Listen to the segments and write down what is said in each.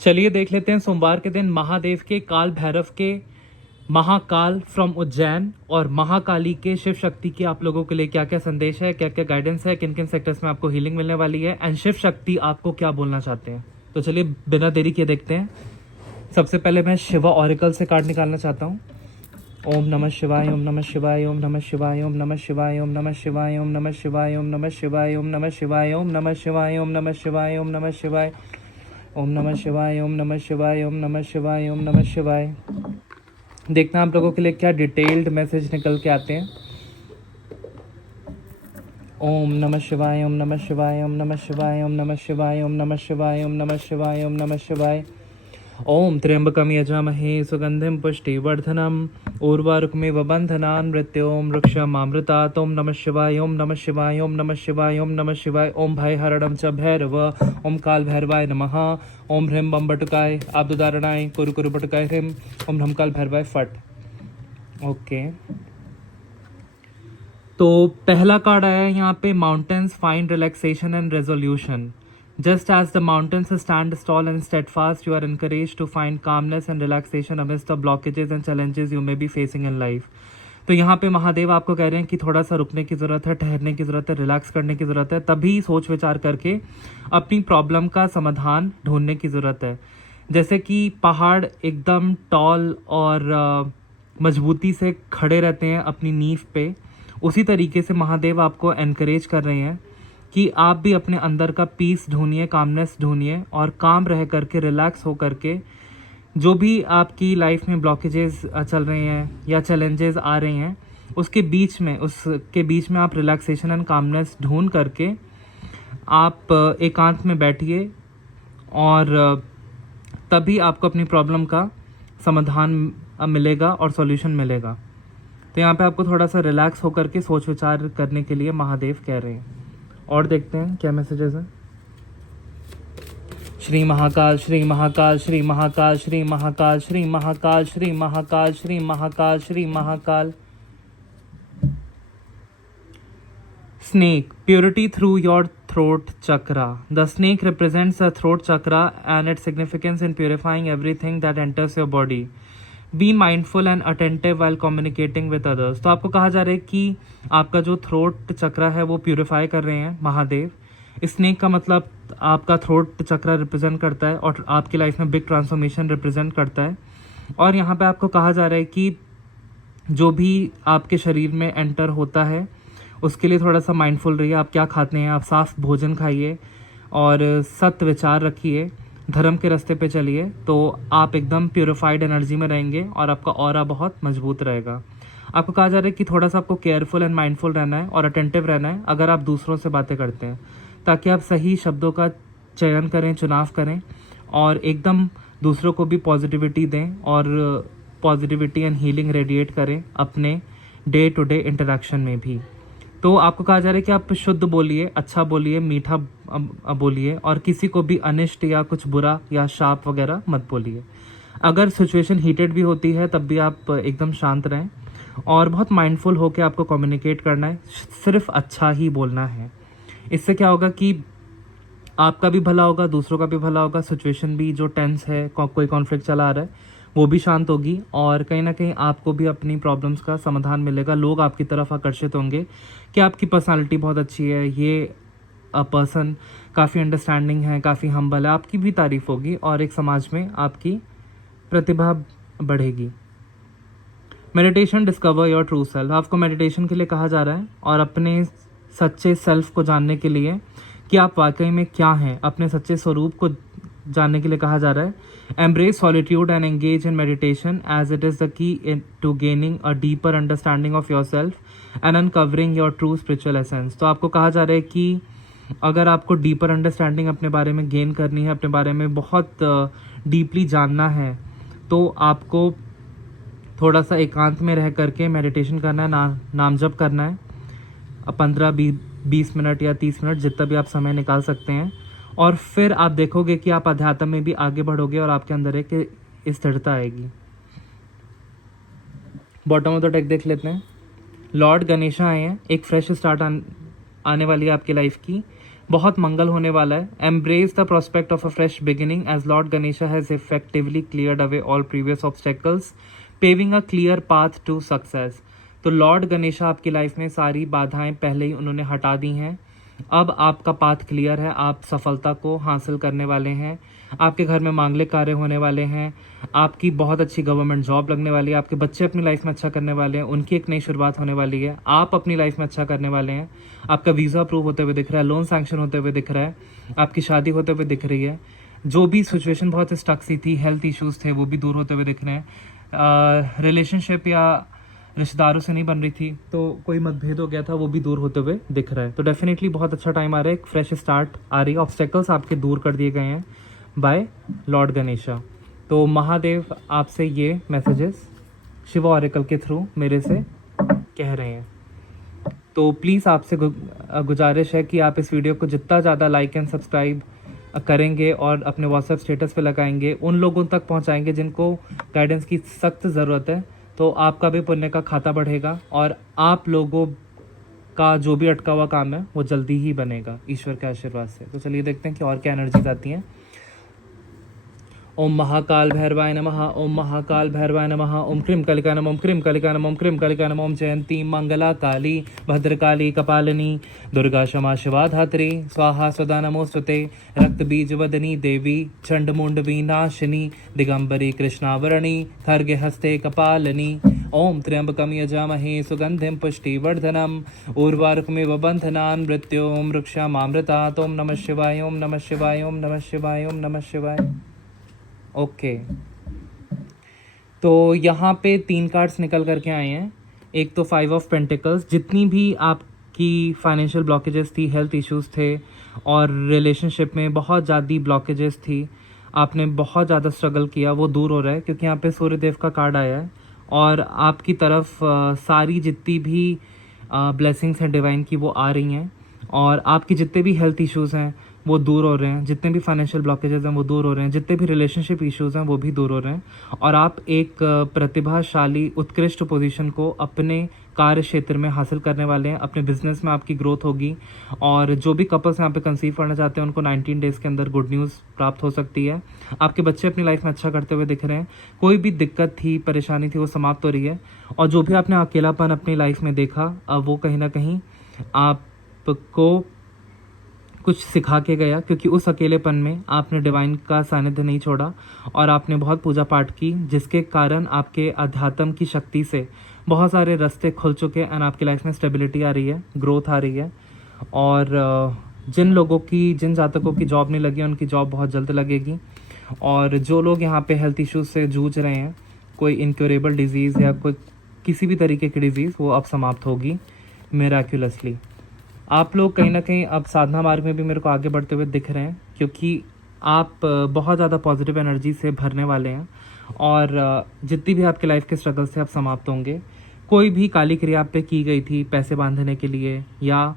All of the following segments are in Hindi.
चलिए देख लेते हैं सोमवार के दिन महादेव के काल भैरव के महाकाल फ्रॉम उज्जैन और महाकाली के शिव शक्ति की आप लोगों के लिए क्या क्या संदेश है, क्या क्या गाइडेंस है, किन किन सेक्टर्स में आपको हीलिंग मिलने वाली है एंड शिव शक्ति आपको क्या बोलना चाहते हैं। तो चलिए बिना देरी किए देखते हैं। सबसे पहले मैं शिवा ऑरिकल से कार्ड निकालना चाहता हूँ। ओम नमः शिवाय, ओम नमः शिवाय, ओम नमः शिवाय, ओम नमः शिवाय, ओम नमः शिवाय, ओम नमः शिवाय, ओम नमः शिवाय, ओम नमः शिवाय, ओम नमः शिवाय, ओम नमः शिवाय, ओम नमः शिवाय, ओम नमः शिवाय, ओम नमः शिवाय, ओम नमः शिवाय, ओम नमः शिवाय। देखना आप लोगों के लिए क्या डिटेल्ड मैसेज निकल के आते हैं। ओम नमः शिवाय, ओम नमः शिवाय, ओम नमः शिवाय, ओम नमः शिवाय, ओम नमः शिवाय, ओम नमः शिवाय, ओम नमः शिवाय। ओम त्र्यंबकं यजामहे सुगंधिं पुष्टिवर्धनम् उर्वारुकमिव बन्धनान् मृत्योर्म वृक्षमामृतात्। ओम नमः शिवाय, ओम नमः शिवाय, ओम नमः शिवाय, ओम नमः शिवाय। ओम भयहरणं च भैरव, ओम काल भैरवाय नमः। ओम ह्रीं बम बटुकाय आब्दुदारणाय कुरु कुरु बटुकाय ह्रीं। ओम ह्रम काल भैरवाय फट। ओके, तो पहला कार्ड आया है यहाँ पे, mountains find relaxation and resolution. Just as the mountains stand tall and steadfast, you are encouraged to find calmness and relaxation amidst the blockages and challenges you may be facing in life. तो यहाँ पे महादेव आपको कह रहे हैं कि थोड़ा सा रुकने की ज़रूरत है, ठहरने की ज़रूरत है, रिलैक्स करने की ज़रूरत है, तभी सोच विचार करके अपनी प्रॉब्लम का समाधान ढूंढने की ज़रूरत है। जैसे कि पहाड़ एकदम टॉल और मजबूती से खड़े रहते हैं अपनी नींव पे, उसी तरीके से महादेव आपको एनकरेज कर रहे हैं कि आप भी अपने अंदर का पीस ढूंढिए, कामनेस ढूंढिए और काम रह करके, रिलैक्स हो करके जो भी आपकी लाइफ में ब्लॉकेजेस चल रहे हैं या चैलेंजेस आ रहे हैं उसके बीच में आप रिलैक्सेशन एंड कामनेस ढूंढ करके आप एकांत में बैठिए और तभी आपको अपनी प्रॉब्लम का समाधान मिलेगा और सॉल्यूशन मिलेगा। तो यहाँ पे आपको थोड़ा सा रिलैक्स होकर के सोच विचार करने के लिए महादेव कह रहे हैं। और देखते हैं क्या मैसेजेस हैं। Shri Mahakal, Shri Mahakal, Shri Mahakal, Shri Mahakal, Shri Mahakal, Shri Mahakal, Shri Mahakal, Shri Mahakal. Snake, purity through your throat chakra. The snake represents the throat chakra and its significance in purifying everything that enters your body. Be mindful and attentive while communicating with others. तो आपको कहा जा रहा है कि आपका जो थ्रोट चक्रा है वो प्यूरिफाई कर रहे हैं महादेव। स्नेक का मतलब आपका थ्रोट चक्रा रिप्रेजेंट करता है और आपकी लाइफ में बिग ट्रांसफॉर्मेशन रिप्रेजेंट करता है। और यहाँ पे आपको कहा जा रहा है कि जो भी आपके शरीर में एंटर होता है उसके लिए थोड़ा सा माइंडफुल रहिए। आप क्या खाते हैं, आप साफ भोजन खाइए और सत्य विचार रखिए, धर्म के रास्ते पे चलिए, तो आप एकदम प्योरीफाइड एनर्जी में रहेंगे और आपका ऑरा बहुत मजबूत रहेगा। आपको कहा जा रहा है कि थोड़ा सा आपको केयरफुल एंड माइंडफुल रहना है और अटेंटिव रहना है अगर आप दूसरों से बातें करते हैं, ताकि आप सही शब्दों का चयन करें, चुनाव करें और एकदम दूसरों को भी पॉजिटिविटी दें और पॉजिटिविटी एंड हीलिंग रेडिएट करें अपने डे टू डे इंटरेक्शन में भी। तो आपको कहा जा रहा है कि आप शुद्ध बोलिए, अच्छा बोलिए, मीठा बोलिए और किसी को भी अनिष्ट या कुछ बुरा या शाप वगैरह मत बोलिए। अगर सिचुएशन हीटेड भी होती है तब भी आप एकदम शांत रहें और बहुत माइंडफुल होकर आपको कम्युनिकेट करना है, सिर्फ अच्छा ही बोलना है। इससे क्या होगा कि आपका भी भला होगा, दूसरों का भी भला होगा, सिचुएशन भी जो टेंस है, कोई कॉन्फ्लिक्ट चला आ रहा है वो भी शांत होगी और कहीं ना कहीं आपको भी अपनी प्रॉब्लम्स का समाधान मिलेगा। लोग आपकी तरफ आकर्षित होंगे कि आपकी पर्सनालिटी बहुत अच्छी है, ये पर्सन काफ़ी अंडरस्टैंडिंग है, काफ़ी हम्बल है, आपकी भी तारीफ होगी और एक समाज में आपकी प्रतिभा बढ़ेगी। Meditation, discover your true self. आपको मेडिटेशन के लिए कहा जा रहा है और अपने सच्चे सेल्फ को जानने के लिए कि आप वाकई में क्या हैं, अपने सच्चे स्वरूप को जानने के लिए कहा जा रहा है। Embrace solitude and engage in meditation as it is the key to gaining a deeper understanding of your self and uncovering your true spiritual essence. तो आपको कहा जा रहा है कि अगर आपको डीपर अंडरस्टैंडिंग अपने बारे में गेन करनी है, अपने बारे में बहुत डीपली जानना है, तो आपको थोड़ा सा एकांत में रह करके मेडिटेशन करना है, नाम जप करना है 15-20 मिनट या 30 मिनट, जितना भी आप समय निकाल सकते हैं। और फिर आप देखोगे कि आप अध्यात्म में भी आगे बढ़ोगे और आपके अंदर एक स्थिरता आएगी। बॉटम ऑफ द डेक देख लेते हैं। लॉर्ड गणेशा आए हैं, एक फ्रेश स्टार्ट आने वाली है आपकी लाइफ की। बहुत मंगल होने वाला है। Embrace the prospect of a fresh beginning as lord Ganesha has effectively cleared away all previous obstacles, paving a clear path to success. तो लॉर्ड गणेशा आपकी लाइफ में सारी बाधाएं पहले ही उन्होंने हटा दी हैं। अब आपका पाथ क्लियर है, आप सफलता को हासिल करने वाले हैं। आपके घर में मांगलिक कार्य होने वाले हैं, आपकी बहुत अच्छी गवर्नमेंट जॉब लगने वाली है, आपके बच्चे अपनी लाइफ में अच्छा करने वाले हैं, उनकी एक नई शुरुआत होने वाली है, आप अपनी लाइफ में अच्छा करने वाले हैं। आपका वीज़ा अप्रूव होते हुए दिख रहा है, लोन सैंक्शन होते हुए दिख रहा है, आपकी शादी होते हुए दिख रही है। जो भी सिचुएशन बहुत स्टक सी थी, हेल्थ इश्यूज थे, वो भी दूर होते हुए दिख रहे हैं। रिलेशनशिप या रिश्तेदारों से नहीं बन रही थी तो कोई मतभेद हो गया था, वो भी दूर होते हुए दिख रहा है। तो डेफिनेटली बहुत अच्छा टाइम आ रहा है, एक फ्रेश स्टार्ट आ रही है, ऑब्स्टेकल्स आपके दूर कर दिए गए हैं बाय लॉर्ड गणेशा। तो महादेव आपसे ये मैसेजेस शिव ऑरेकल के थ्रू मेरे से कह रहे हैं। तो प्लीज़ आपसे गुजारिश है कि आप इस वीडियो को जितना ज़्यादा लाइक एंड सब्सक्राइब करेंगे और अपने व्हाट्सएप स्टेटस पे लगाएंगे, उन लोगों तक पहुंचाएंगे जिनको गाइडेंस की सख्त ज़रूरत है, तो आपका भी पुण्य का खाता बढ़ेगा और आप लोगों का जो भी अटका हुआ काम है वो जल्दी ही बनेगा ईश्वर के आशीर्वाद से। तो चलिए देखते हैं कि और क्या एनर्जीज आती हैं। ओम महाकाल भैरवाय नमः, ओम महाकाल भैरवाय नमः, ओम क्रीम कलिका नमः, ओम क्रीम कलिका नमः, ओम क्रीम कलिका नमः, ओम जयंती मंगला काली भद्रकाली कपालिनी दुर्गा क्षमा शिवा धात्री स्वाहा सदा नमोस्तुते, रक्त बीज वदनी देवी चंडमुंड विनाशिनी दिगंबरी कृष्णावरणी खर्गे हस्ते कपालिनी, ओम त्र्यंबकम यजामहे सुगंधिम पुष्टिवर्धनम उर्वारुकमिव बंधनान् मृत्योर्म वृक्षामामृतात्। ओम नमः शिवाय, ओम नमः शिवाय, ओम नमः शिवाय, ओम नमः शिवाय। ओके तो यहाँ पे 3 कार्ड्स निकल करके आए हैं। एक तो 5 ऑफ पेंटिकल्स, जितनी भी आपकी फाइनेंशियल ब्लॉकेजेस थी, हेल्थ इश्यूज थे और रिलेशनशिप में बहुत ज़्यादा ब्लॉकेजेस थी, आपने बहुत ज़्यादा स्ट्रगल किया, वो दूर हो रहा है क्योंकि यहाँ पे सूर्यदेव का कार्ड आया है और आपकी तरफ सारी जितनी भी ब्लेसिंग्स हैं डिवाइन की वो आ रही हैं और आपकी जितने भी हेल्थ इश्यूज़ हैं वो दूर हो रहे हैं, जितने भी फाइनेंशियल ब्लॉकेजेस हैं वो दूर हो रहे हैं, जितने भी रिलेशनशिप इश्यूज़ हैं वो भी दूर हो रहे हैं और आप एक प्रतिभाशाली उत्कृष्ट पोजीशन को अपने कार्य क्षेत्र में हासिल करने वाले हैं। अपने बिजनेस में आपकी ग्रोथ होगी और जो भी कपल्स यहाँ पे कंसीव करना चाहते हैं उनको 19 डेज़ के अंदर गुड न्यूज़ प्राप्त हो सकती है। आपके बच्चे अपनी लाइफ में अच्छा करते हुए दिख रहे हैं, कोई भी दिक्कत थी, परेशानी थी, वो समाप्त हो रही है और जो भी आपने अकेलापन अपनी लाइफ में देखा अब वो कहीं ना कहीं आपको कुछ सिखा के गया, क्योंकि उस अकेलेपन में आपने डिवाइन का सानिध्य नहीं छोड़ा और आपने बहुत पूजा पाठ की, जिसके कारण आपके अध्यात्म की शक्ति से बहुत सारे रास्ते खुल चुके हैं एंड आपकी लाइफ में स्टेबिलिटी आ रही है, ग्रोथ आ रही है। और जिन जातकों की जॉब नहीं लगी उनकी जॉब बहुत जल्द लगेगी और जो लोग यहाँ पे हेल्थ इश्यूज से जूझ रहे हैं, कोई इनक्योरेबल डिजीज़ या कोई किसी भी तरीके की डिजीज़, वो अब समाप्त होगी मिराक्युलसली। आप लोग कहीं ना कहीं अब साधना मार्ग में भी मेरे को आगे बढ़ते हुए दिख रहे हैं क्योंकि आप बहुत ज़्यादा पॉजिटिव एनर्जी से भरने वाले हैं और जितनी भी आपके लाइफ के स्ट्रगल्स थे अब समाप्त होंगे। कोई भी काली क्रिया आप पे की गई थी पैसे बांधने के लिए या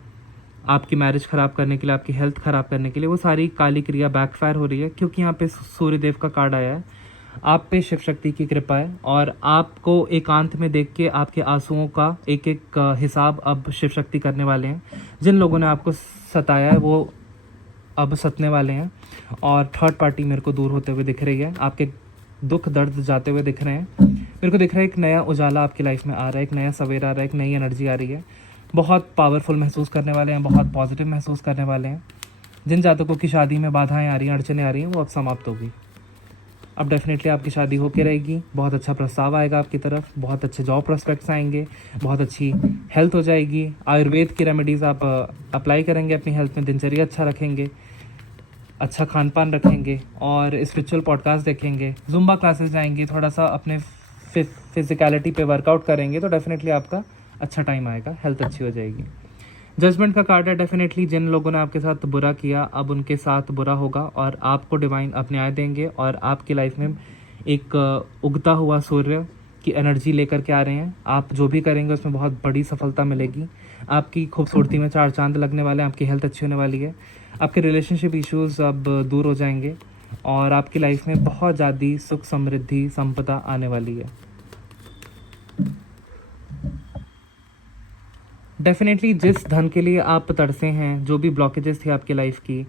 आपकी मैरिज ख़राब करने के लिए, आपकी हेल्थ ख़राब करने के लिए, वो सारी काली क्रिया बैकफायर हो रही है क्योंकि यहाँ पे सूर्यदेव का कार्ड आया है। आप पे शिव शक्ति की कृपा है और आपको एकांत में देख के आपके आंसुओं का एक एक हिसाब अब शिव शक्ति करने वाले हैं। जिन लोगों ने आपको सताया है वो अब सतने वाले हैं और थर्ड पार्टी मेरे को दूर होते हुए दिख रही है, आपके दुख दर्द जाते हुए दिख रहे हैं। मेरे को दिख रहा है एक नया उजाला आपकी लाइफ में आ रहा है, एक नया सवेरा आ रहा है, एक नई एनर्जी आ रही है। बहुत पावरफुल महसूस करने वाले हैं, बहुत पॉजिटिव महसूस करने वाले हैं। जिन जातकों की शादी में बाधाएं आ रही हैं, अड़चने आ रही हैं, वो अब समाप्त होगी। अब डेफिनेटली आपकी शादी होके रहेगी, बहुत अच्छा प्रस्ताव आएगा आपकी तरफ, बहुत अच्छे जॉब प्रोस्पेक्ट्स आएंगे, बहुत अच्छी हेल्थ हो जाएगी। आयुर्वेद की रेमेडीज़ आप अप्लाई करेंगे अपनी हेल्थ में, दिनचर्या अच्छा रखेंगे, अच्छा खान पान रखेंगे और स्पिरिचुअल पॉडकास्ट देखेंगे, जुम्बा क्लासेस जाएंगे, थोड़ा सा अपने फिजिकलिटी पे वर्कआउट करेंगे तो डेफिनेटली आपका अच्छा टाइम आएगा, हेल्थ अच्छी हो जाएगी। जजमेंट का कार्ड है, डेफिनेटली जिन लोगों ने आपके साथ बुरा किया अब उनके साथ बुरा होगा और आपको डिवाइन अब न्याय देंगे और आपकी लाइफ में एक उगता हुआ सूर्य की एनर्जी लेकर के आ रहे हैं। आप जो भी करेंगे उसमें बहुत बड़ी सफलता मिलेगी, आपकी खूबसूरती में 4 चांद लगने वाले हैं, आपकी हेल्थ अच्छी होने वाली है, आपके रिलेशनशिप इश्यूज़ अब दूर हो जाएंगे और आपकी लाइफ में बहुत ज़्यादा सुख समृद्धि संपदा आने वाली है। डेफिनेटली जिस धन के लिए आप तरसे हैं, जो भी ब्लॉकेजेस थे आपकी लाइफ की,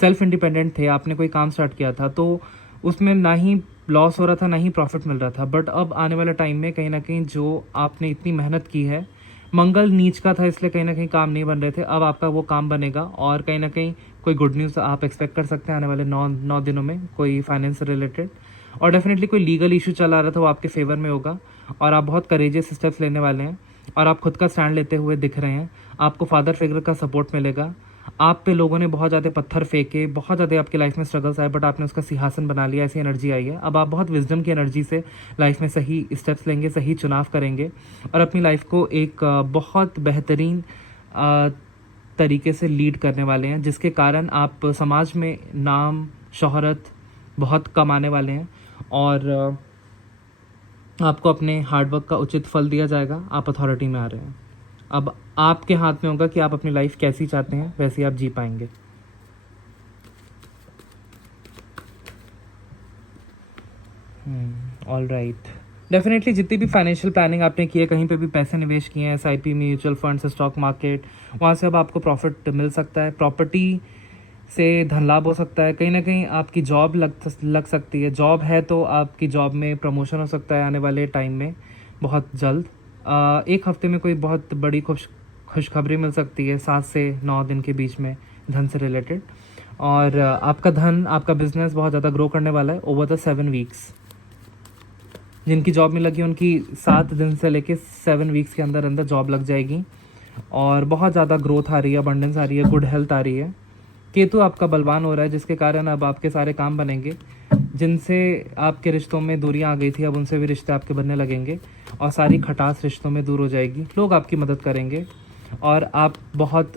सेल्फ इंडिपेंडेंट थे, आपने कोई काम स्टार्ट किया था तो उसमें ना ही लॉस हो रहा था ना ही प्रॉफिट मिल रहा था, बट अब आने वाले टाइम में कहीं ना कहीं जो आपने इतनी मेहनत की है, मंगल नीच का था इसलिए कहीं ना कहीं काम नहीं बन रहे थे, अब आपका वो काम बनेगा और कहीं ना कहीं कोई गुड न्यूज़ आप एक्सपेक्ट कर सकते हैं आने वाले 9 दिनों में, कोई फाइनेंस से रिलेटेड। और डेफिनेटली कोई लीगल इशू चला रहा था वो आपके फेवर में होगा और आप बहुत करेजियस स्टेप्स लेने वाले हैं और आप खुद का स्टैंड लेते हुए दिख रहे हैं। आपको फादर फिगर का सपोर्ट मिलेगा। आप पे लोगों ने बहुत ज़्यादा पत्थर फेंके, बहुत ज़्यादा आपकी लाइफ में स्ट्रगल्स आए, बट आपने उसका सिंहासन बना लिया, ऐसी एनर्जी आई है। अब आप बहुत विजडम की एनर्जी से लाइफ में सही स्टेप्स लेंगे, सही चुनाव करेंगे और अपनी लाइफ को एक बहुत बेहतरीन तरीके से लीड करने वाले हैं, जिसके कारण आप समाज में नाम शोहरत बहुत कमाने वाले हैं और आपको अपने हार्डवर्क का उचित फल दिया जाएगा। आप अथॉरिटी में आ रहे हैं। अब आपके हाथ में होगा कि आप अपनी लाइफ कैसी चाहते हैं, वैसे आप जी पाएंगे। All right. डेफिनेटली जितनी भी फाइनेंशियल प्लानिंग आपने की है, कहीं पे भी पैसे निवेश किए हैं, SIP, mutual funds, stock market, वहाँ से अब आपको प्रॉफिट मिल सकता है। प्रॉपर्टी से धन लाभ हो सकता है। कहीं ना कहीं आपकी जॉब लग सकती है। जॉब है तो आपकी जॉब में प्रमोशन हो सकता है आने वाले टाइम में बहुत जल्द। एक हफ्ते में कोई बहुत बड़ी खुशखबरी मिल सकती है 7 से 9 दिन के बीच में धन से रिलेटेड। और आपका धन, आपका बिजनेस बहुत ज़्यादा ग्रो करने वाला है ओवर द 7 वीक्स। जिनकी जॉब में लगी उनकी 7 दिन से लेके 7 वीक्स के अंदर अंदर जॉब लग जाएगी और बहुत ज़्यादा ग्रोथ आ रही है, अबंडेंस आ रही है, गुड हेल्थ आ रही है। केतु आपका बलवान हो रहा है, जिसके कारण अब आपके सारे काम बनेंगे। जिनसे आपके रिश्तों में दूरियां आ गई थी, अब उनसे भी रिश्ते आपके बनने लगेंगे और सारी खटास रिश्तों में दूर हो जाएगी। लोग आपकी मदद करेंगे और आप बहुत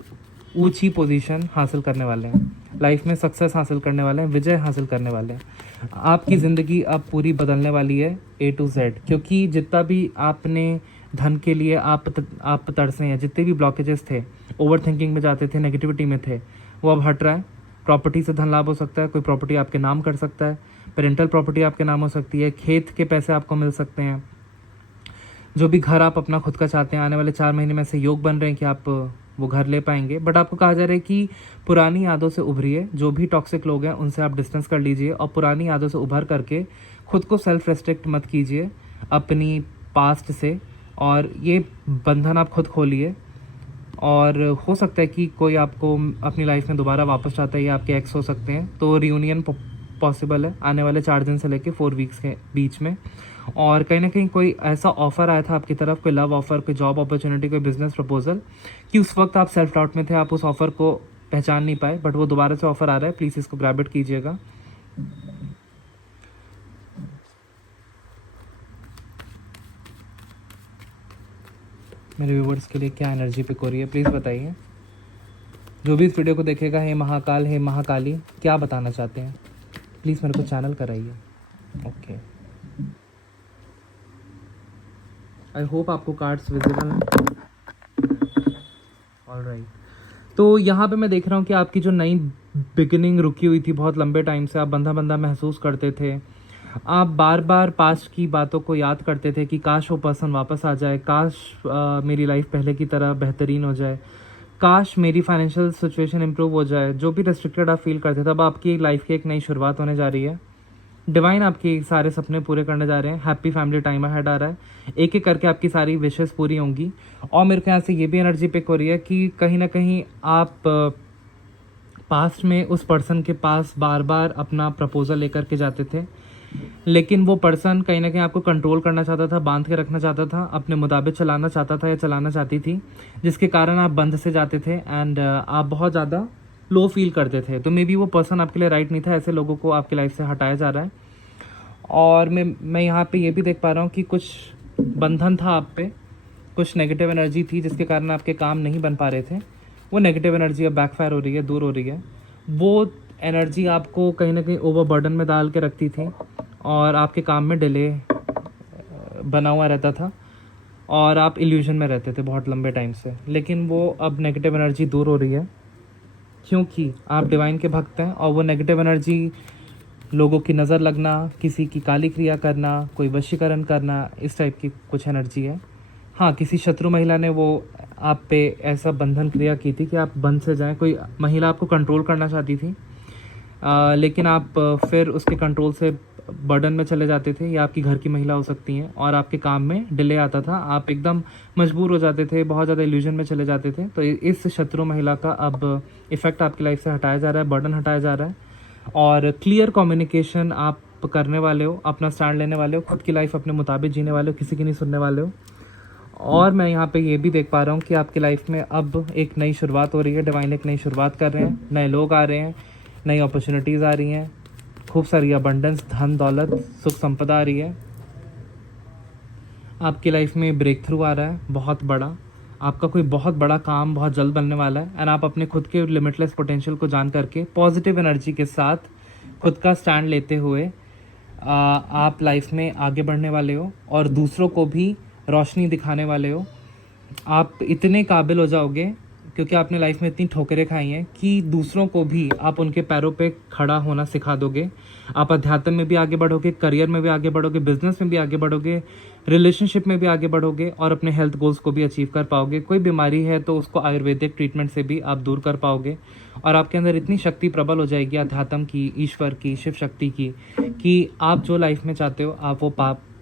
ऊंची पोजीशन हासिल करने वाले हैं, लाइफ में सक्सेस हासिल करने वाले हैं, विजय हासिल करने वाले हैं। आपकी ज़िंदगी अब पूरी बदलने वाली है A to Z, क्योंकि जितना भी आपने धन के लिए आप तरसे हैं, जितने भी ब्लॉकेजेस थे, ओवर थिंकिंग में जाते थे, नेगेटिविटी में थे, वो अब हट रहा है। प्रॉपर्टी से धन लाभ हो सकता है, कोई प्रॉपर्टी आपके नाम कर सकता है, पेरेंटल प्रॉपर्टी आपके नाम हो सकती है, खेत के पैसे आपको मिल सकते हैं। जो भी घर आप अपना खुद का चाहते हैं, आने वाले 4 महीने में ऐसे योग बन रहे हैं कि आप वो घर ले पाएंगे। बट आपको कहा जा रहा है कि पुरानी यादों से उभरिए, जो भी टॉक्सिक लोग हैं उनसे आप डिस्टेंस कर लीजिए और पुरानी यादों से उभर करके खुद को सेल्फ रेस्ट्रिक्ट मत कीजिए अपनी पास्ट से, और ये बंधन आप खुद खोलिए। और हो सकता है कि कोई आपको अपनी लाइफ में दोबारा वापस चाहता है, या आपके एक्स हो सकते हैं, तो रियूनियन पॉसिबल है आने वाले 4 दिन से लेके 4 वीक्स के बीच में। और कहीं ना कहीं कोई ऐसा ऑफर आया था आपकी तरफ, कोई लव ऑफर, कोई जॉब अपॉर्चुनिटी, कोई बिजनेस प्रपोजल, कि उस वक्त आप सेल्फ डाउट में थे, आप उस ऑफर को पहचान नहीं पाए, बट वो दोबारा से ऑफर आ रहा है। प्लीज़ इसको ग्रैब इट कीजिएगा। मेरे व्यूवर्स के लिए क्या एनर्जी पिक हो रही है, प्लीज़ बताइए। जो भी इस वीडियो को देखेगा, हे महाकाल, हे महाकाली, क्या बताना चाहते हैं, प्लीज़ मेरे को चैनल कराइए। ओके, आई होप आपको कार्ड्स विजिबल हैं। ऑलराइट, तो यहाँ पे मैं देख रहा हूँ कि आपकी जो नई बिगिनिंग रुकी हुई थी बहुत लंबे टाइम से, आप बंधा बंधा महसूस करते थे। आप बार बार पास्ट की बातों को याद करते थे कि काश वो पर्सन वापस आ जाए, काश मेरी लाइफ पहले की तरह बेहतरीन हो जाए, काश मेरी फाइनेंशियल सिचुएशन इंप्रूव हो जाए। जो भी रेस्ट्रिक्टेड आप फील करते थे, अब आपकी लाइफ की एक नई शुरुआत होने जा रही है। डिवाइन आपके सारे सपने पूरे करने जा रहे हैं। हैप्पी फैमिली टाइम अहेड आ रहा है। एक एक करके आपकी सारी विशेस पूरी होंगी। और मेरे को यहाँ से ये भी एनर्जी पिक हो रही है कि कहीं ना कहीं आप पास्ट में उस पर्सन के पास बार बार अपना प्रपोजल लेकर के जाते थे, लेकिन वो पर्सन कहीं ना कहीं आपको कंट्रोल करना चाहता था, बांध के रखना चाहता था, अपने मुताबिक चलाना चाहता था या चलाना चाहती थी, जिसके कारण आप बंद से जाते थे एंड आप बहुत ज़्यादा लो फील करते थे। तो मे बी वो पर्सन आपके लिए राइट नहीं था। ऐसे लोगों को आपकी लाइफ से हटाया जा रहा है। और मैं यहाँ पे ये भी देख पा रहा हूँ कि कुछ बंधन था आप पे, कुछ नेगेटिव एनर्जी थी जिसके कारण आपके काम नहीं बन पा रहे थे। वो नेगेटिव एनर्जी अब बैकफायर हो रही है, दूर हो रही है। वो एनर्जी आपको कहीं ना कहीं ओवरबर्डन में डाल के रखती थी और आपके काम में डिले बना हुआ रहता था और आप इल्यूजन में रहते थे बहुत लंबे टाइम से। लेकिन वो अब नेगेटिव एनर्जी दूर हो रही है, क्योंकि आप डिवाइन के भक्त हैं। और वो नेगेटिव एनर्जी, लोगों की नज़र लगना, किसी की काली क्रिया करना, कोई वशीकरण करना, इस टाइप की कुछ एनर्जी है। हाँ, किसी शत्रु महिला ने वो आप पे ऐसा बंधन क्रिया की थी कि आप बंध से जाएं। कोई महिला आपको कंट्रोल करना चाहती थी, लेकिन आप फिर उसके कंट्रोल से बर्डन में चले जाते थे, या आपकी घर की महिला हो सकती हैं, और आपके काम में डिले आता था, आप एकदम मजबूर हो जाते थे, बहुत ज़्यादा इल्यूजन में चले जाते थे। तो इस शत्रु महिला का अब इफ़ेक्ट आपकी लाइफ से हटाया जा रहा है, बर्डन हटाया जा रहा है, और क्लियर कम्युनिकेशन आप करने वाले हो, अपना स्टैंड लेने वाले हो, खुद की लाइफ अपने मुताबिक जीने वाले हो, किसी की नहीं सुनने वाले हो। और मैं यहाँ पे ये भी देख पा रहा हूँ कि आपकी लाइफ में अब एक नई शुरुआत हो रही है, डिवाइन एक नई शुरुआत कर रहे हैं, नए लोग आ रहे हैं, नई अपॉर्चुनिटीज़ आ रही हैं, खूब सारी अबंडेंस, धन दौलत, सुख संपदा आ रही है। आपकी लाइफ में ब्रेक थ्रू आ रहा है बहुत बड़ा, आपका कोई बहुत बड़ा काम बहुत जल्द बनने वाला है, एंड आप अपने खुद के लिमिटलेस पोटेंशियल को जान करके पॉजिटिव एनर्जी के साथ खुद का स्टैंड लेते हुए आप लाइफ में आगे बढ़ने वाले हो, और दूसरों को भी रोशनी दिखाने वाले हो। आप इतने काबिल हो जाओगे, क्योंकि आपने लाइफ में इतनी ठोकरें खाई हैं, कि दूसरों को भी आप उनके पैरों पे खड़ा होना सिखा दोगे। आप अध्यात्म में भी आगे बढ़ोगे, करियर में भी आगे बढ़ोगे, बिजनेस में भी आगे बढ़ोगे, रिलेशनशिप में भी आगे बढ़ोगे, और अपने हेल्थ गोल्स को भी अचीव कर पाओगे। कोई बीमारी है तो उसको आयुर्वेदिक ट्रीटमेंट से भी आप दूर कर पाओगे, और आपके अंदर इतनी शक्ति प्रबल हो जाएगी अध्यात्म की, ईश्वर की, शिव शक्ति की, कि आप जो लाइफ में चाहते हो आप वो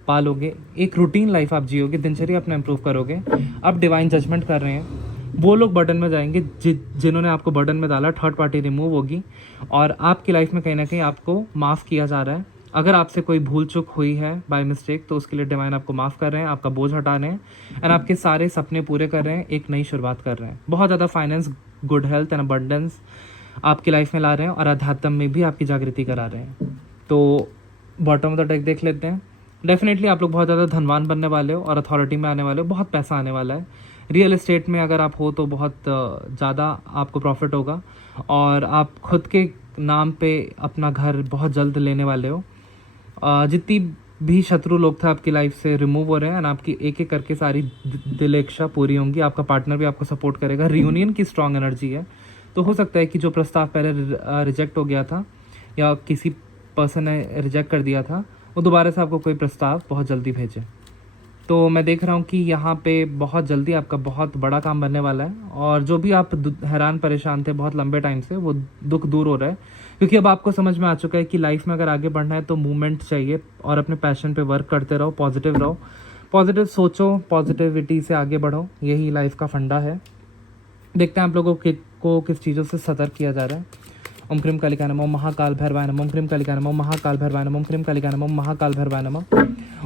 पा लोगे। एक रूटीन लाइफ आप जियोगे, दिनचर्या अपना इंप्रूव करोगे। अब डिवाइन जजमेंट कर रहे हैं, वो लोग बर्डन में जाएंगे जिन्होंने आपको बर्डन में डाला, थर्ड पार्टी रिमूव होगी, और आपकी लाइफ में कहीं ना कहीं आपको माफ़ किया जा रहा है। अगर आपसे कोई भूल चूक हुई है बाय मिस्टेक, तो उसके लिए डिवाइन आपको माफ़ कर रहे हैं, आपका बोझ हटा रहे हैं, एंड आपके सारे सपने पूरे कर रहे हैं, एक नई शुरुआत कर रहे हैं। बहुत ज़्यादा finance, good health and abundance आपकी लाइफ में ला रहे हैं, और अध्यात्म में भी आपकी जागृति करा रहे हैं। तो बॉटम ऑफ द डेक देख लेते हैं। डेफिनेटली आप लोग बहुत ज़्यादा धनवान बनने वाले हो, और अथॉरिटी में आने वाले हो, बहुत पैसा आने वाला है। रियल एस्टेट में अगर आप हो तो बहुत ज़्यादा आपको प्रॉफिट होगा, और आप खुद के नाम पे अपना घर बहुत जल्द लेने वाले हो। जितनी भी शत्रु लोग थे आपकी लाइफ से रिमूव हो रहे हैं, एंड आपकी एक एक करके सारी दिल इच्छा पूरी होंगी। आपका पार्टनर भी आपको सपोर्ट करेगा, रियूनियन की स्ट्रॉन्ग एनर्जी है। तो हो सकता है कि जो प्रस्ताव पहले रिजेक्ट हो गया था, या किसी पर्सन ने रिजेक्ट कर दिया था, वो दोबारा से आपको कोई प्रस्ताव बहुत जल्दी भेजे। तो मैं देख रहा हूँ कि यहाँ पे बहुत जल्दी आपका बहुत बड़ा काम बनने वाला है, और जो भी आप हैरान परेशान थे बहुत लंबे टाइम से, वो दुख दूर हो रहा है, क्योंकि अब आपको समझ में आ चुका है कि लाइफ में अगर आगे बढ़ना है तो मूवमेंट चाहिए, और अपने पैशन पे वर्क करते रहो, पॉजिटिव रहो, पॉजिटिव सोचो, पॉजिटिविटी से आगे बढ़ो, यही लाइफ का फंडा है। देखते हैं आप लोगों को किस चीज़ों से सतर्क किया जा रहा है। ओम क्रीम कालिकाय नमः, ओम महाकाल भैरवाय नमः, ओम क्रीम कालिकाय नमः, ओम महाकाल भैरवाय नमः, ओम क्रीम कालिकाय नमः, ओम महाकाल भैरवाय नमः,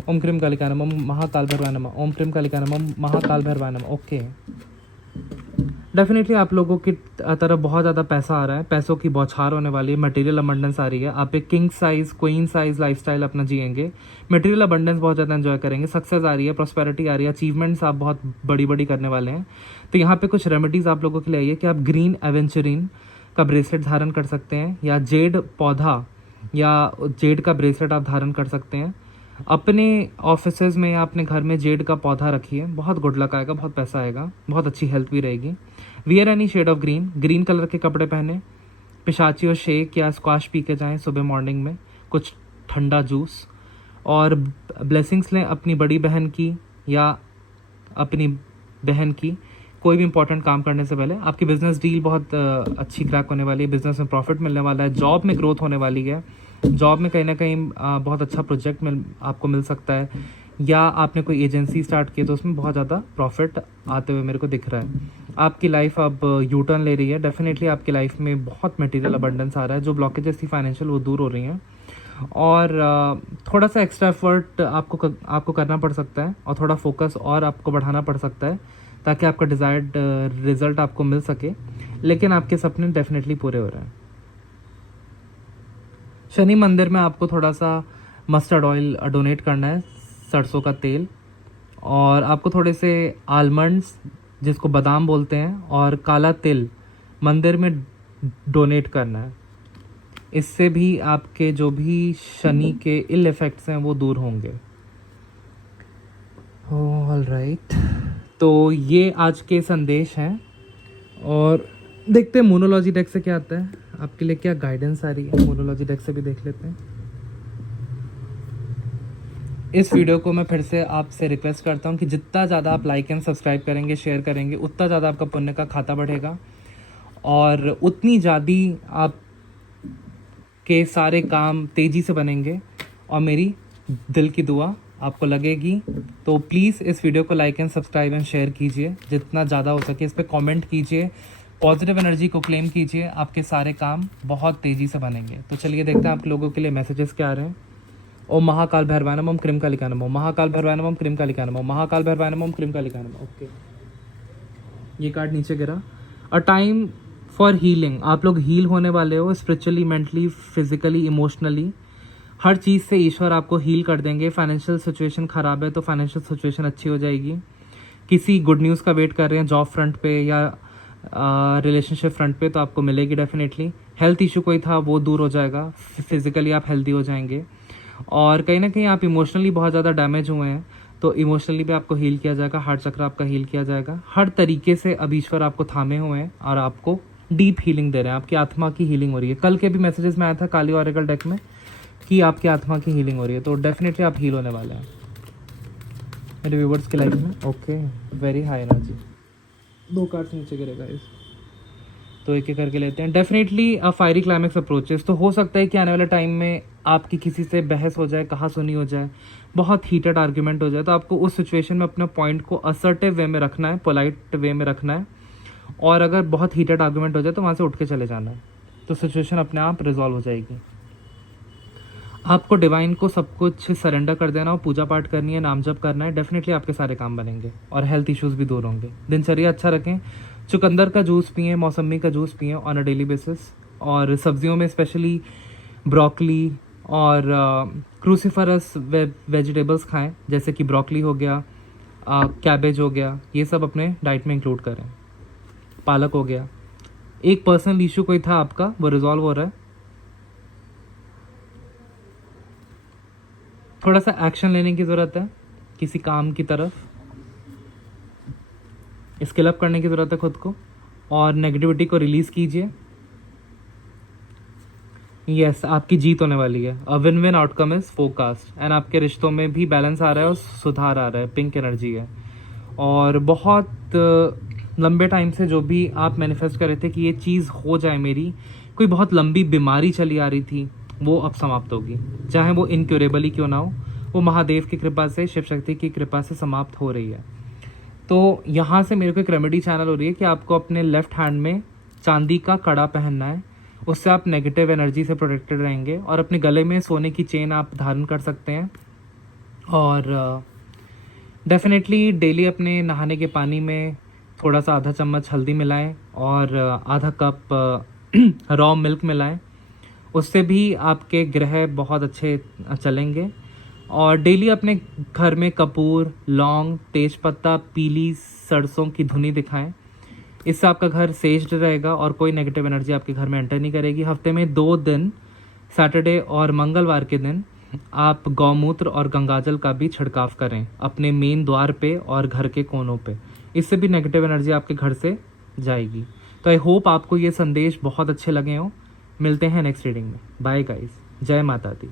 ओम क्रीम कालिकाय नमः, ओम महाकाल भैरवाय नमः, ओम क्रीम कालिकाय नमः, ओम महाकाल भैरवाय नमः। ओके, डेफिनेटली आप लोगों की तरफ बहुत ज़्यादा पैसा आ रहा है, पैसों की बौछार होने वाली है, मटेरियल अबंडेंस आ रही है। आप एक king size, queen size lifestyle अपना जिएंगे, मटेरियल अबंडेंस बहुत ज़्यादा एंजॉय करेंगे, सक्सेस आ रही है, प्रॉस्पेरिटी आ रही है, अचीवमेंट्स आप बहुत बड़ी बड़ी करने वाले हैं। तो यहाँ पे कुछ रेमेडीज़ आप लोगों के लिए आई है कि आप ग्रीन एवेंचुरिन का ब्रेसलेट धारण कर सकते हैं, या जेड पौधा या जेड का ब्रेसलेट आप धारण कर सकते हैं। अपने ऑफिसेज में या अपने घर में जेड का पौधा रखिए, बहुत गुड लक आएगा, बहुत पैसा आएगा, बहुत अच्छी हेल्थ भी रहेगी। Wear any shade of green, green colour के कपड़े पहने, पिशाची और शेक या स्क्वाश पी के जाएँ सुबह मॉर्निंग में, कुछ ठंडा जूस, और ब्लेसिंग्स लें अपनी बड़ी बहन की या अपनी बहन की, कोई भी इंपॉर्टेंट काम करने से पहले। आपकी बिजनेस डील बहुत अच्छी क्रैक होने वाली है, बिजनेस में प्रॉफिट मिलने वाला है, जॉब में ग्रोथ होने वाली है, जॉब में कहीं ना कहीं बहुत अच्छा प्रोजेक्ट आपको मिल सकता है, या आपने कोई एजेंसी स्टार्ट की तो उसमें बहुत ज़्यादा प्रॉफिट आते हुए मेरे को दिख रहा है। आपकी लाइफ अब यू टर्न ले रही है, डेफिनेटली आपकी लाइफ में बहुत मटेरियल अबंडेंस आ रहा है, जो ब्लॉकेजेस थी फाइनेंशियल वो दूर हो रही हैं, और थोड़ा सा एक्स्ट्रा एफर्ट आपको करना पड़ सकता है, और थोड़ा फोकस और आपको बढ़ाना पड़ सकता है, ताकि आपका डिज़ायर्ड रिजल्ट आपको मिल सके, लेकिन आपके सपने डेफिनेटली पूरे हो रहे हैं। शनि मंदिर में आपको थोड़ा सा मस्टर्ड ऑयल डोनेट करना है, सरसों का तेल, और आपको थोड़े से आलमंड्स, जिसको बादाम बोलते हैं, और काला तिल मंदिर में डोनेट करना है। इससे भी आपके जो भी शनि के इल इफेक्ट्स हैं वो दूर होंगे। ऑल राइट, तो ये आज के संदेश हैं, और देखते हैं मोनोलॉजी डेक से क्या आता है, आपके लिए क्या गाइडेंस आ रही है। मोनोलॉजी डेक से भी देख लेते हैं। इस वीडियो को मैं फिर से आपसे रिक्वेस्ट करता हूँ कि जितना ज़्यादा आप लाइक एंड सब्सक्राइब करेंगे, शेयर करेंगे, उतना ज़्यादा आपका पुण्य का खाता बढ़ेगा और उतनी ज़्यादा आप के सारे काम तेज़ी से बनेंगे और मेरी दिल की दुआ आपको लगेगी। तो प्लीज़ इस वीडियो को like and subscribe and share कीजिए जितना ज़्यादा हो सके। इस पर कमेंट कीजिए, पॉजिटिव एनर्जी को क्लेम कीजिए, आपके सारे काम बहुत तेज़ी से बनेंगे। तो चलिए देखते हैं आप लोगों के लिए मैसेजेस क्या आ रहे हैं। ओम महाकाल भैरवाय नमः, ओम क्रीम कालिकाय नमः, ओम महाकाल भैरवाय नमः, ओम क्रीम कालिकाय नमः, ओम महाकाल भैरवाय नमः, ओम क्रीम कालिकाय नमः। ओके, ये कार्ड नीचे गिरा। A time for healing. आप लोग हील होने वाले हो स्पिरिचुअली, मेंटली, फिजिकली, इमोशनली। हर चीज़ से ईश्वर आपको हील कर देंगे। फाइनेंशियल सिचुएशन ख़राब है तो फाइनेंशियल सिचुएशन अच्छी हो जाएगी। किसी गुड न्यूज़ का वेट कर रहे हैं जॉब फ्रंट पे या रिलेशनशिप फ्रंट पे, तो आपको मिलेगी डेफिनेटली। हेल्थ इशू कोई था वो दूर हो जाएगा, फिजिकली आप हेल्दी हो जाएंगे। और कहीं ना कहीं आप इमोशनली बहुत ज़्यादा डैमेज हुए हैं तो इमोशनली भी आपको हील किया जाएगा, हार्ट चक्र आपका हील किया जाएगा। हर तरीके से अब ईश्वर आपको थामे हुए हैं और आपको डीप हीलिंग दे रहे हैं। आपकी आत्मा की हीलिंग हो रही है। कल के भी मैसेजेस में आया था काली ऑरेकल डेक में कि आपकी आत्मा की हीलिंग हो रही है, तो डेफिनेटली आप हील होने वाले हैं मेरे व्यूवर्स की लाइफ में। Okay, very high energy. 2 cards नीचे गिरेगा इस, तो एक एक करके लेते हैं। Definitely fiery climax approaches. तो हो सकता है कि आने वाले टाइम में आपकी किसी से बहस हो जाए, कहा सुनी हो जाए, बहुत हीटेड आर्ग्यूमेंट हो जाए, तो आपको उस सिचुएशन में अपने पॉइंट को असर्टिव वे में रखना है, पोलाइट वे में रखना है। और अगर बहुत हीटेड आर्ग्यूमेंट हो जाए तो वहाँ से उठ के चले जाना है, तो सिचुएशन अपने आप रिजॉल्व हो जाएगी। आपको डिवाइन को सब कुछ सरेंडर कर देना और पूजा पाठ करनी है, नाम जप करना है। डेफिनेटली आपके सारे काम बनेंगे और हेल्थ इश्यूज भी दूर होंगे। दिनचर्या अच्छा रखें, चुकंदर का जूस पिएं, मौसमी का जूस पिएं ऑन अ डेली बेसिस। और सब्जियों में स्पेशली ब्रोकली और क्रूसीफरस वेजिटेबल्स खाएं, जैसे कि ब्रोकली हो गया, कैबेज हो गया, ये सब अपने डाइट में इंक्लूड करें। पालक हो गया। एक पर्सनल इशू कोई था आपका, वो रिजॉल्व हो रहा है। थोड़ा सा एक्शन लेने की ज़रूरत है किसी काम की तरफ, स्किल अप करने की ज़रूरत है खुद को, और नेगेटिविटी को रिलीज़ कीजिए। यस, आपकी जीत होने वाली है। A win win outcome is forecast and आपके रिश्तों में भी बैलेंस आ रहा है और सुधार आ रहा है। पिंक एनर्जी है और बहुत लंबे टाइम से जो भी आप मैनिफेस्ट कर रहे थे कि ये चीज़ हो जाए मेरी, कोई बहुत लंबी बीमारी चली आ रही थी, वो अब समाप्त होगी। चाहे वो इनक्योरेबल ही क्यों ना हो, वो महादेव की कृपा से, शिव शक्ति की कृपा से समाप्त हो रही है। तो यहाँ से मेरे को एक रेमेडी चैनल हो रही है कि आपको अपने लेफ्ट हैंड में चांदी का कड़ा पहनना है। उससे आप नेगेटिव एनर्जी से प्रोटेक्टेड रहेंगे। और अपने गले में सोने की चेन आप धारण कर सकते हैं। और डेफिनेटली डेली अपने नहाने के पानी में थोड़ा सा आधा चम्मच हल्दी मिलाएं और आधा कप रॉ मिल्क मिलाएं। उससे भी आपके ग्रह बहुत अच्छे चलेंगे। और डेली अपने घर में कपूर, लौंग, तेजपत्ता, पीली सरसों की धुनी दिखाएं। इससे आपका घर सेज्ड रहेगा और कोई नेगेटिव एनर्जी आपके घर में एंटर नहीं करेगी। हफ्ते में 2 दिन, सैटरडे और मंगलवार के दिन, आप गौमूत्र और गंगाजल का भी छिड़काव करें अपने मेन द्वार पे और घर के कोनों पे। इससे भी नेगेटिव एनर्जी आपके घर से जाएगी। तो आई होप आपको ये संदेश बहुत अच्छे लगे हों। मिलते हैं नेक्स्ट रीडिंग में। बाय गाइस, जय माता दी।